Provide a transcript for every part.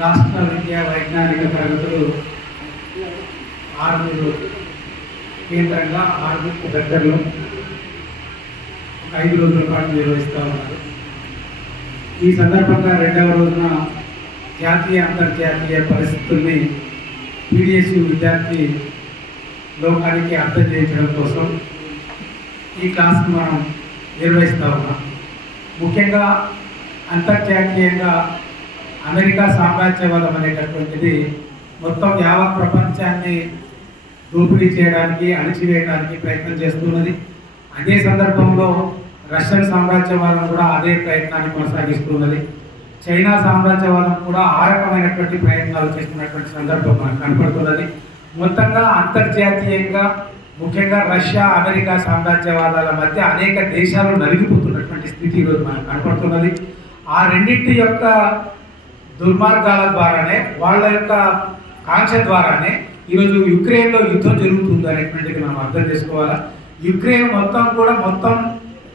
రాష్ట్ర విద్యా వైజ్ఞానిక తరగతులు ఆరుగురు కేంద్రంగా ఆరుగురు దగ్గరలో ఒక ఐదు రోజుల పాటు నిర్వహిస్తూ ఉన్నారు. ఈ సందర్భంగా రెండవ రోజున జాతీయ అంతర్జాతీయ పరిస్థితుల్ని పీడిఎస్యు విద్యార్థి లోకానికి అర్థం చేయించడం కోసం ఈ క్లాస్ మనం నిర్వహిస్తూ ఉన్నాం. ముఖ్యంగా అంతర్జాతీయంగా అమెరికా సామ్రాజ్యవాదం అనేటటువంటిది మొత్తం యావత్ ప్రపంచాన్ని దోపిడీ చేయడానికి అణిచివేయడానికి ప్రయత్నం చేస్తున్నది. అదే సందర్భంలో రష్యన్ సామ్రాజ్యవాదం కూడా అదే ప్రయత్నాన్ని కొనసాగిస్తున్నది. చైనా సామ్రాజ్యవాదం కూడా ఆ రకమైనటువంటి ప్రయత్నాలు చేస్తున్నటువంటి సందర్భం మనకు కనపడుతున్నది. మొత్తంగా అంతర్జాతీయంగా ముఖ్యంగా రష్యా అమెరికా సామ్రాజ్యవాదాల మధ్య అనేక దేశాలు నలిగిపోతున్నటువంటి స్థితి ఈరోజు మనకు కనపడుతున్నది. ఆ రెండింటి యొక్క దుర్మార్గాల ద్వారానే వాళ్ళ యొక్క కాంక్ష ద్వారానే ఈరోజు యుక్రెయిన్లో యుద్ధం జరుగుతుంది అనేటువంటిది మనం అర్థం చేసుకోవాలా? యుక్రెయిన్ మొత్తం కూడా మొత్తం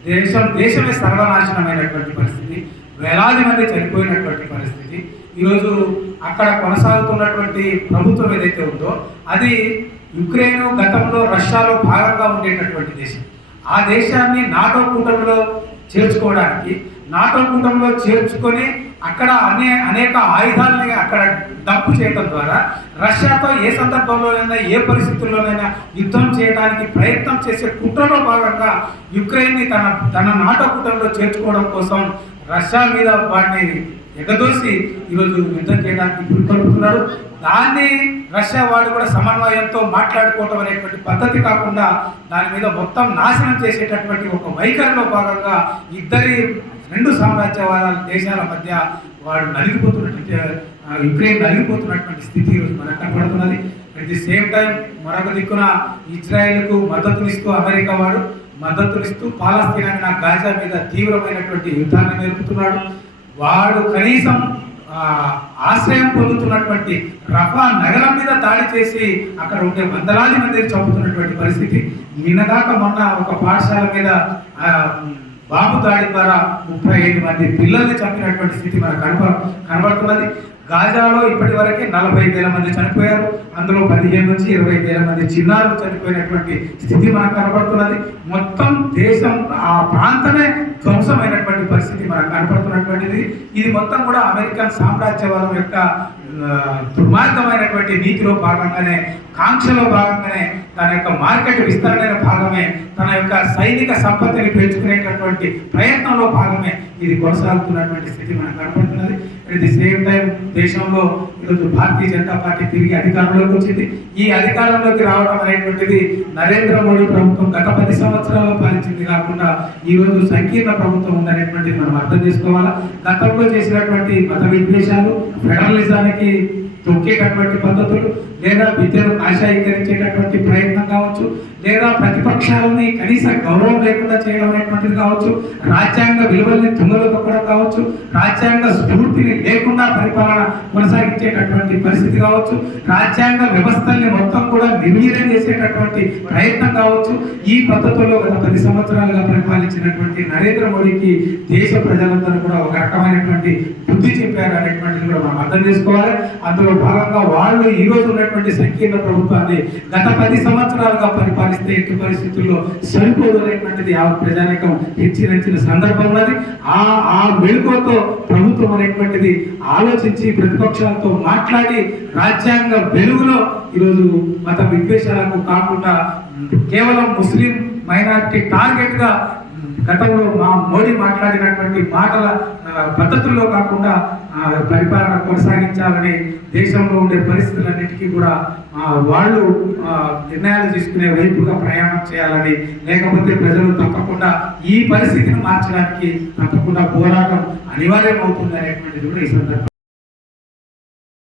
దేశం దేశమే సర్వనాశనమైనటువంటి పరిస్థితి. వేలాది మంది చనిపోయినటువంటి పరిస్థితి. ఈరోజు అక్కడ కొనసాగుతున్నటువంటి ప్రభుత్వం ఏదైతే ఉందో అది యుక్రెయిన్ గతంలో రష్యాలో భాగంగా ఉండేటటువంటి దేశం. ఆ దేశాన్ని నాటో కూటమిలో చేర్చుకోవడానికి. నాటో కూటమిలో చేర్చుకొని అక్కడ అనే అనేక ఆయుధాలని అక్కడ డంపు చేయడం ద్వారా రష్యాతో ఏ సందర్భంలోనైనా ఏ పరిస్థితుల్లోనైనా యుద్ధం చేయడానికి ప్రయత్నం చేసే కుట్రలో భాగంగా యుక్రెయిన్ని తన తన నాటో కూటమిలో చేర్చుకోవడం కోసం రష్యా మీద వాటిని ఎగదోసి ఈరోజు యుద్ధం చేయడానికి పురికొల్పుతున్నాడు దాన్ని రష్యా వాళ్ళు కూడా సమన్వయంతో మాట్లాడుకోవటం అనేటువంటి పద్ధతి కాకుండా దాని మీద మొత్తం నాశనం చేసేటటువంటి ఒక వైఖరిలో భాగంగా ఇద్దరి రెండు సామ్రాజ్యవాదాల దేశాల మధ్య వాడు నలిగిపోతున్నటువంటి యుక్రెయిన్ నలిగిపోతున్నటువంటి స్థితి ఈరోజు మనకు కనబడుతున్నది. అట్ ది సేమ్ టైం మరొక దిక్కున ఇజ్రాయెల్కు మద్దతునిస్తూ అమెరికా వాడు మద్దతునిస్తూ పాలస్తీనా గాజా మీద తీవ్రమైనటువంటి యుద్ధాన్ని నేర్పుతున్నాడు. వాడు కనీసం ఆశ్రయం పొందుతున్నటువంటి రఫా నగరం మీద దాడి చేసి అక్కడ ఉండే వందలాది మంది చంపుతున్నటువంటి పరిస్థితి. నిన్నదాకా మొన్న ఒక పాఠశాల మీద బాబు బాంబు దాడి ద్వారా ముప్పై ఐదు మంది పిల్లల్ని చంపినటువంటి స్థితి మనకు కనప కనబడుతున్నది. గాజాలో ఇప్పటి వరకే నలభై వేల మంది చనిపోయారు. అందులో పదిహేను నుంచి ఇరవై వేల మంది చిన్నారులు చనిపోయినటువంటి స్థితి మనకు కనబడుతున్నది మొత్తం దేశం ఆ ప్రాంతమే ధ్వంసమైనటువంటి పరిస్థితి మనకు కనపడుతున్నటువంటిది. ఇది మొత్తం కూడా అమెరికన్ సామ్రాజ్యవాదం యొక్క దుర్మార్గమైనటువంటి నీతిలో భాగంగానే కాంక్షలో భాగంగానే తన యొక్క మార్కెట్ విస్తరణలో భాగమే తన యొక్క సైనిక సంపత్తిని పెంచుకునేటటువంటి ప్రయత్నంలో భాగమే ఇది కొనసాగుతున్నటువంటి స్థితి మనకు కనపడుతున్నది. అట్ ది సేమ్ టైం దేశంలో ఈరోజు భారతీయ జనతా పార్టీ తిరిగి అధికారంలోకి వచ్చింది. ఈ అధికారంలోకి రావడం అనేటువంటిది నరేంద్ర మోడీ ప్రభుత్వం గత పది సంవత్సరాల్లో పాలించింది కాకుండా ఈ రోజు సంకీర్ణ ప్రభుత్వం ఉందనేటువంటిది మనం అర్థం చేసుకోవాలా? గతంలో చేసినటువంటి మత విద్వేషాలు ఫెడరలిజానికి తొక్కేటటువంటి పద్ధతులు లేదా విద్యను ఆశాయీకరించేటటువంటి ప్రయత్నం కావచ్చు లేదా ప్రతిపక్షాలని కనీస గౌరవం లేకుండా చేయడం అనేటువంటిది కావచ్చు రాజ్యాంగ విలువల్ని తుంగలో తొక్కడం కావచ్చు రాజ్యాంగ స్ఫూర్తిని లేకుండా పరిపాలన కొనసాగించేటటువంటి పరిస్థితి కావచ్చు రాజ్యాంగ వ్యవస్థల్ని మొత్తం కూడా నిర్వీర్యం చేసేటటువంటి ప్రయత్నం కావచ్చు ఈ పద్ధతుల్లో గత పది సంవత్సరాలుగా పరిపాలించినటువంటి నరేంద్ర మోడీకి దేశ ప్రజలందరూ కూడా ఒక రకమైనటువంటి బుద్ధి చెప్పారు అనేటువంటిది కూడా మనం అర్థం చేసుకోవాలి. అందులో భాగంగా వాళ్ళు ఈ రోజు ఉన్నటువంటి సంకీర్ణ ప్రభుత్వాన్ని గత పది సంవత్సరాలుగా పరిపాలిస్తే ఎట్టి పరిస్థితుల్లో సరిపోదు అనేటువంటిది ఆ ప్రజానికం హెచ్చరించిన సందర్భం ఉన్నది. ఆ ఆ మెళుకువతో ప్రభుత్వం అనేటువంటిది ఆలోచించి ప్రతిపక్షాలతో మాట్లాడి రాజ్యాంగ వెలుగులో ఈరోజు మత విద్వేషాలకు కాకుండా కేవలం ముస్లిం మైనారిటీ టార్గెట్గా గతంలో మా మోడీ మాట్లాడినటువంటి మాటల పద్ధతుల్లో కాకుండా పరిపాలన కొనసాగించాలని దేశంలో ఉండే పరిస్థితులన్నిటికీ కూడా వాళ్ళు నిర్ణయాలు తీసుకునే వైపుగా ప్రయాణం చేయాలని లేకపోతే ప్రజలు తప్పకుండా ఈ పరిస్థితిని మార్చడానికి తప్పకుండా పోరాటం అనివార్యం అవుతుంది అనేటువంటిది కూడా ఈ సందర్భంగా